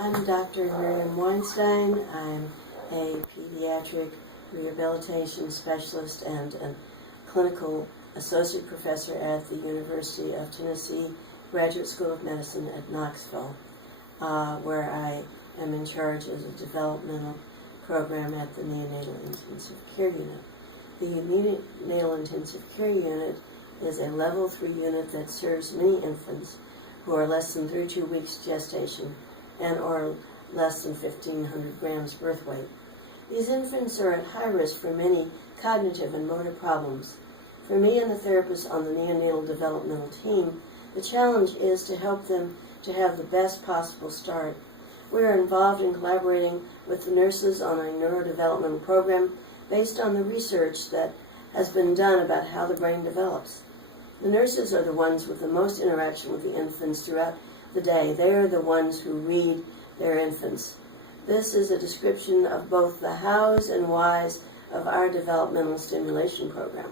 I'm Dr. Miriam Weinstein. I'm a pediatric rehabilitation specialist and a clinical associate professor at the University of Tennessee Graduate School of Medicine at Knoxville, where I am in charge of the developmental program at the Neonatal Intensive Care Unit. The Neonatal Intensive Care Unit is a level 3 unit that serves many infants who are less than 32 weeks gestation and or less than 1,500 grams birth weight. These infants are at high risk for many cognitive and motor problems. For me and the therapists on the neonatal developmental team, the challenge is to help them to have the best possible start. We are involved in collaborating with the nurses on a neurodevelopmental program based on the research that has been done about how the brain develops. The nurses are the ones with the most interaction with the infants throughout the day. They are the ones who read their infants. This is a description of both the hows and whys of our developmental stimulation program.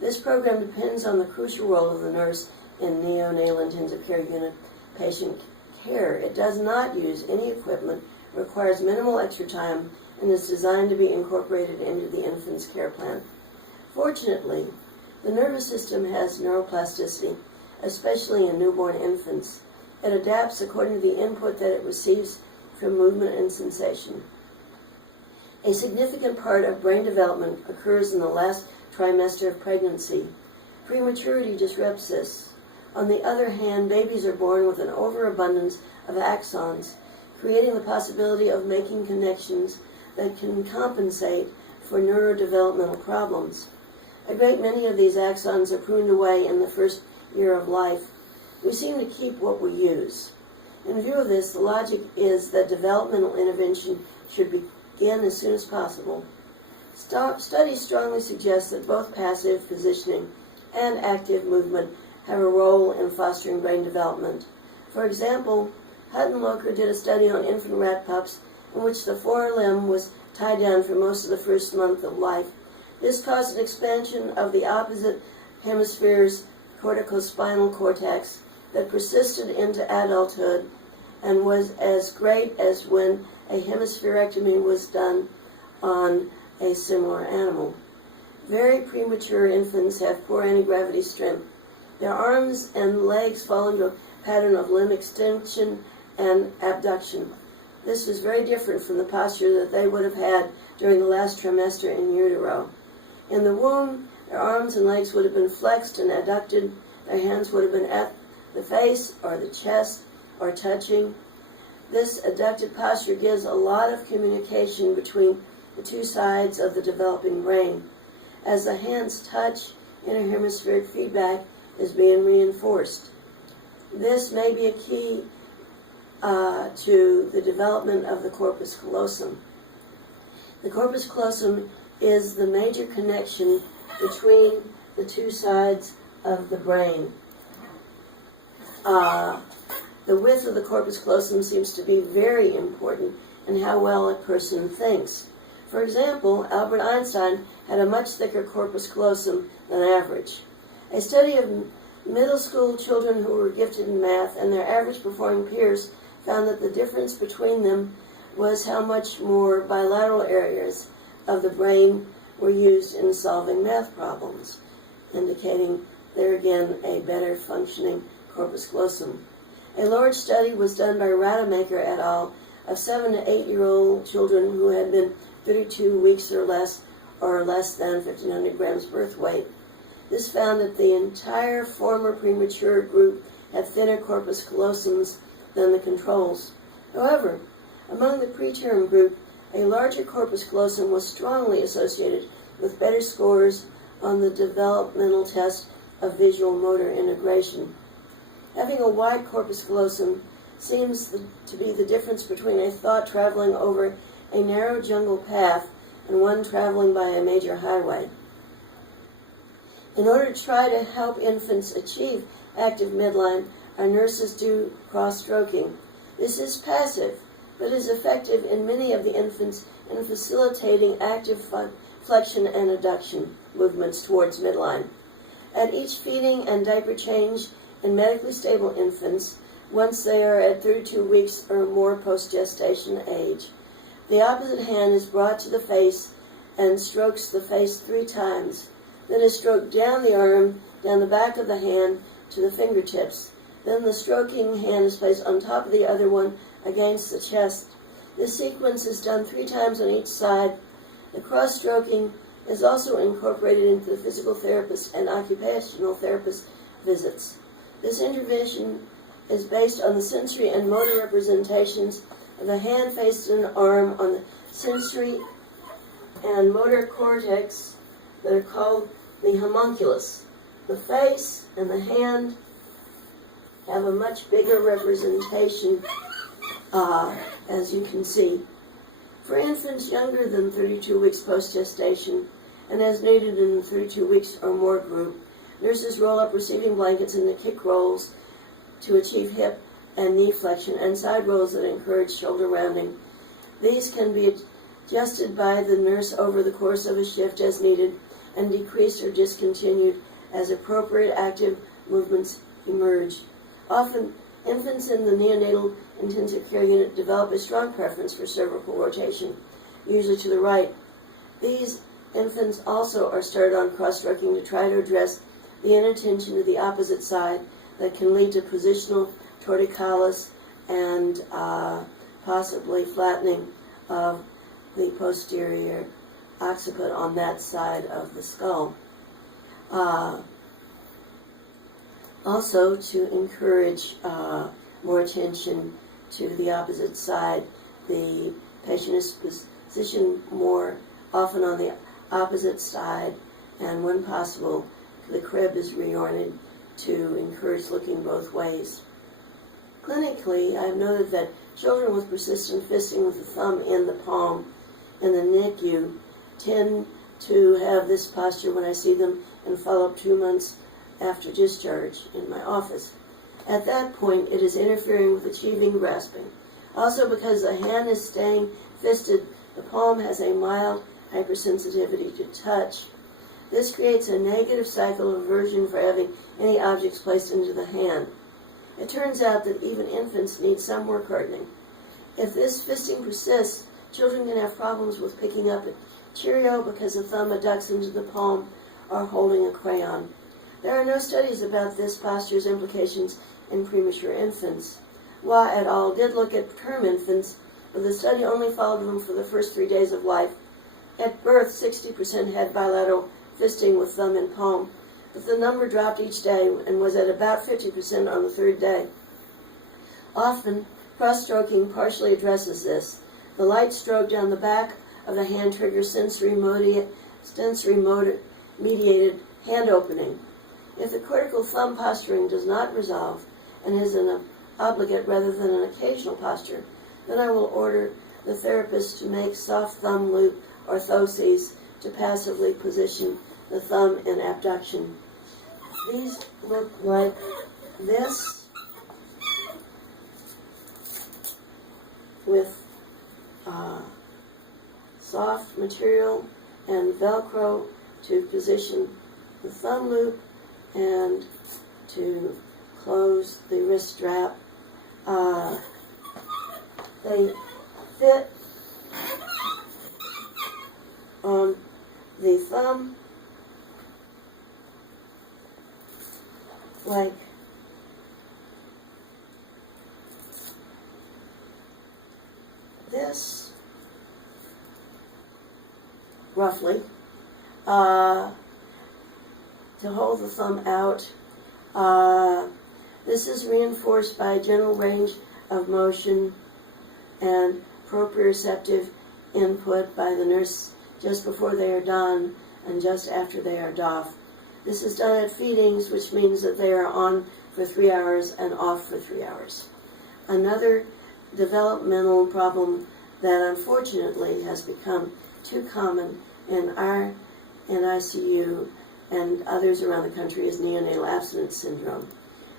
This program depends on the crucial role of the nurse in neonatal intensive care unit patient care. It does not use any equipment, requires minimal extra time, and is designed to be incorporated into the infant's care plan. Fortunately, the nervous system has neuroplasticity, especially in newborn infants. It adapts according to the input that it receives from movement and sensation. A significant part of brain development occurs in the last trimester of pregnancy. Prematurity disrupts this. On the other hand, babies are born with an overabundance of axons, creating the possibility of making connections that can compensate for neurodevelopmental problems. A great many of these axons are pruned away in the first year of life. We seem to keep what we use. In view of this, the logic is that developmental intervention should begin as soon as possible. Studies strongly suggest that both passive positioning and active movement have a role in fostering brain development. For example, Huttenlocher did a study on infant rat pups in which the forelimb was tied down for most of the first month of life. This caused an expansion of the opposite hemisphere's corticospinal cortex that persisted into adulthood and was as great as when a hemispherectomy was done on a similar animal. Very premature infants have poor anti-gravity strength. Their arms and legs fall into a pattern of limb extension and abduction. This was very different from the posture that they would have had during the last trimester in utero. In the womb, their arms and legs would have been flexed and adducted. Their hands would have been at the face or the chest or touching. This adducted posture gives a lot of communication between the two sides of the developing brain. As the hands touch, interhemispheric feedback is being reinforced. This may be a key to the development of the corpus callosum. The corpus callosum is the major connection between the two sides of the brain. The width of the corpus callosum seems to be very important in how well a person thinks. For example, Albert Einstein had a much thicker corpus callosum than average. A study of middle school children who were gifted in math and their average performing peers found that the difference between them was how much more bilateral areas of the brain were used in solving math problems, indicating there again a better functioning corpus callosum. A large study was done by Rademacher et al. Of 7 to 8-year-old children who had been 32 weeks or less than 1,500 grams birth weight. This found that the entire former premature group had thinner corpus callosums than the controls. However, among the preterm group, a larger corpus callosum was strongly associated with better scores on the developmental test of visual motor integration. Having a wide corpus callosum seems to be the difference between a thought traveling over a narrow jungle path and one traveling by a major highway. In order to try to help infants achieve active midline, our nurses do cross-stroking. This is passive, but is effective in many of the infants in facilitating active flexion and adduction movements towards midline. At each feeding and diaper change in medically stable infants, once they are at 32 weeks or more post-gestation age. The opposite hand is brought to the face and strokes the face 3 times. Then is stroked down the arm, down the back of the hand to the fingertips. Then the stroking hand is placed on top of the other one against the chest. This sequence is done 3 times on each side. The cross-stroking is also incorporated into the physical therapist and occupational therapist visits. This intervention is based on the sensory and motor representations of the hand, face, and arm on the sensory and motor cortex that are called the homunculus. The face and the hand have a much bigger representation, as you can see. For infants younger than 32 weeks post-gestation, and as noted in the 32 weeks or more group, nurses roll up receiving blankets into kick rolls to achieve hip and knee flexion, and side rolls that encourage shoulder rounding. These can be adjusted by the nurse over the course of a shift as needed, and decreased or discontinued as appropriate active movements emerge. Often, infants in the neonatal intensive care unit develop a strong preference for cervical rotation, usually to the right. These infants also are started on cross-stroking to try to address the inattention to the opposite side that can lead to positional torticollis and possibly flattening of the posterior occiput on that side of the skull. Also, to encourage more attention to the opposite side, the patient is positioned more often on the opposite side, and when possible, the crib is reoriented to encourage looking both ways. Clinically, I've noted that children with persistent fisting with the thumb in the palm in the NICU tend to have this posture when I see them in follow-up 2 months after discharge in my office. At that point, it is interfering with achieving grasping. Also, because the hand is staying fisted, the palm has a mild hypersensitivity to touch. This creates a negative cycle of aversion for having any objects placed into the hand. It turns out that even infants need some work hardening. If this fisting persists, children can have problems with picking up a Cheerio because the thumb abducts into the palm or holding a crayon. There are no studies about this posture's implications in premature infants. Hua et al. Did look at term infants, but the study only followed them for the first 3 days of life. At birth, 60% had bilateral fisting with thumb and palm, but the number dropped each day and was at about 50% on the 3rd day. Often, cross-stroking partially addresses this. The light stroke down the back of the hand triggers sensory motor mediated hand opening. If the cortical thumb posturing does not resolve and is an obligate rather than an occasional posture, then I will order the therapist to make soft thumb loop orthoses to passively position the thumb in abduction. These look like this with soft material and Velcro to position the thumb loop and to close the wrist strap. They fit on the thumb like this, roughly, to hold the thumb out. This is reinforced by a general range of motion and proprioceptive input by the nurse just before they are done and just after they are doffed. This is done at feedings, which means that they are on for 3 hours and off for 3 hours. Another developmental problem that unfortunately has become too common in our NICU and others around the country is neonatal abstinence syndrome.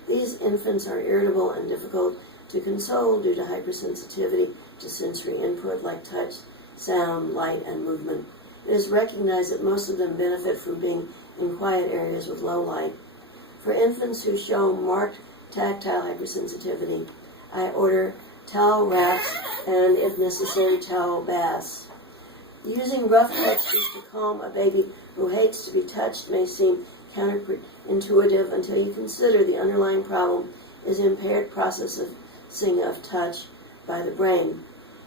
These infants are irritable and difficult to console due to hypersensitivity to sensory input like touch, sound, light, and movement. It is recognized that most of them benefit from being in quiet areas with low light. For infants who show marked tactile hypersensitivity, I order towel wraps and, if necessary, towel baths. Using rough textures to calm a baby who hates to be touched may seem counterintuitive until you consider the underlying problem is impaired processing of touch by the brain.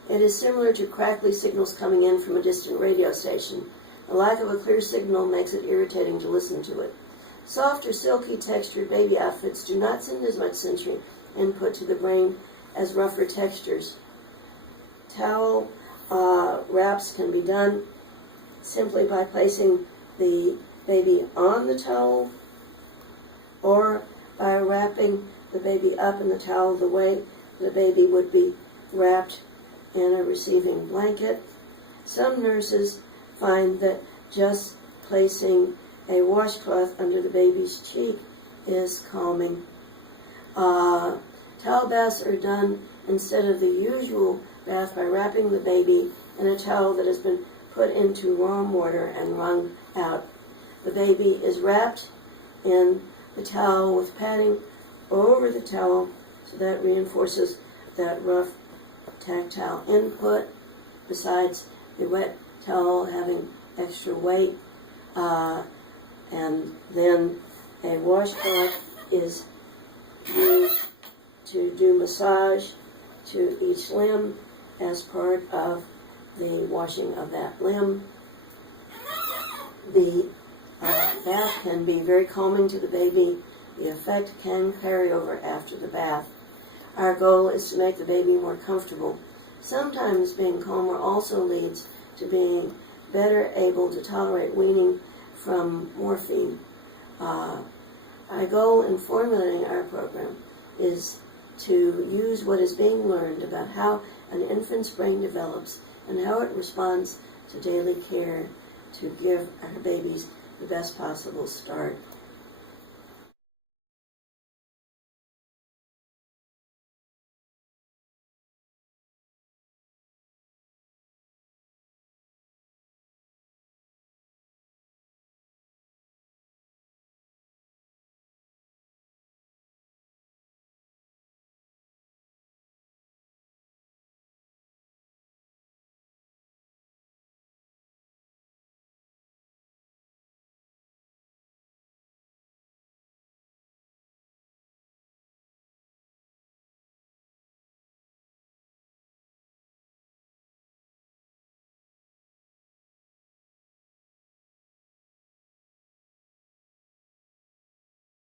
It is similar to crackly signals coming in from a distant radio station. The lack of a clear signal makes it irritating to listen to it. Soft or silky textured baby outfits do not send as much sensory input to the brain as rougher textures. Towel wraps can be done simply by placing the baby on the towel or by wrapping the baby up in the towel the way the baby would be wrapped in a receiving blanket. Some nurses find that just placing a washcloth under the baby's cheek is calming. Towel baths are done instead of the usual bath by wrapping the baby in a towel that has been put into warm water and wrung out. The baby is wrapped in the towel with padding over the towel, so that reinforces that rough tactile input, besides the wet towel having extra weight. And then a washcloth is used to do massage to each limb as part of the washing of that limb. The bath can be very calming to the baby. The effect can carry over after the bath. Our goal is to make the baby more comfortable. Sometimes being calmer also leads to being better able to tolerate weaning from morphine. Our goal in formulating our program is to use what is being learned about how an infant's brain develops and how it responds to daily care to give our babies the best possible start.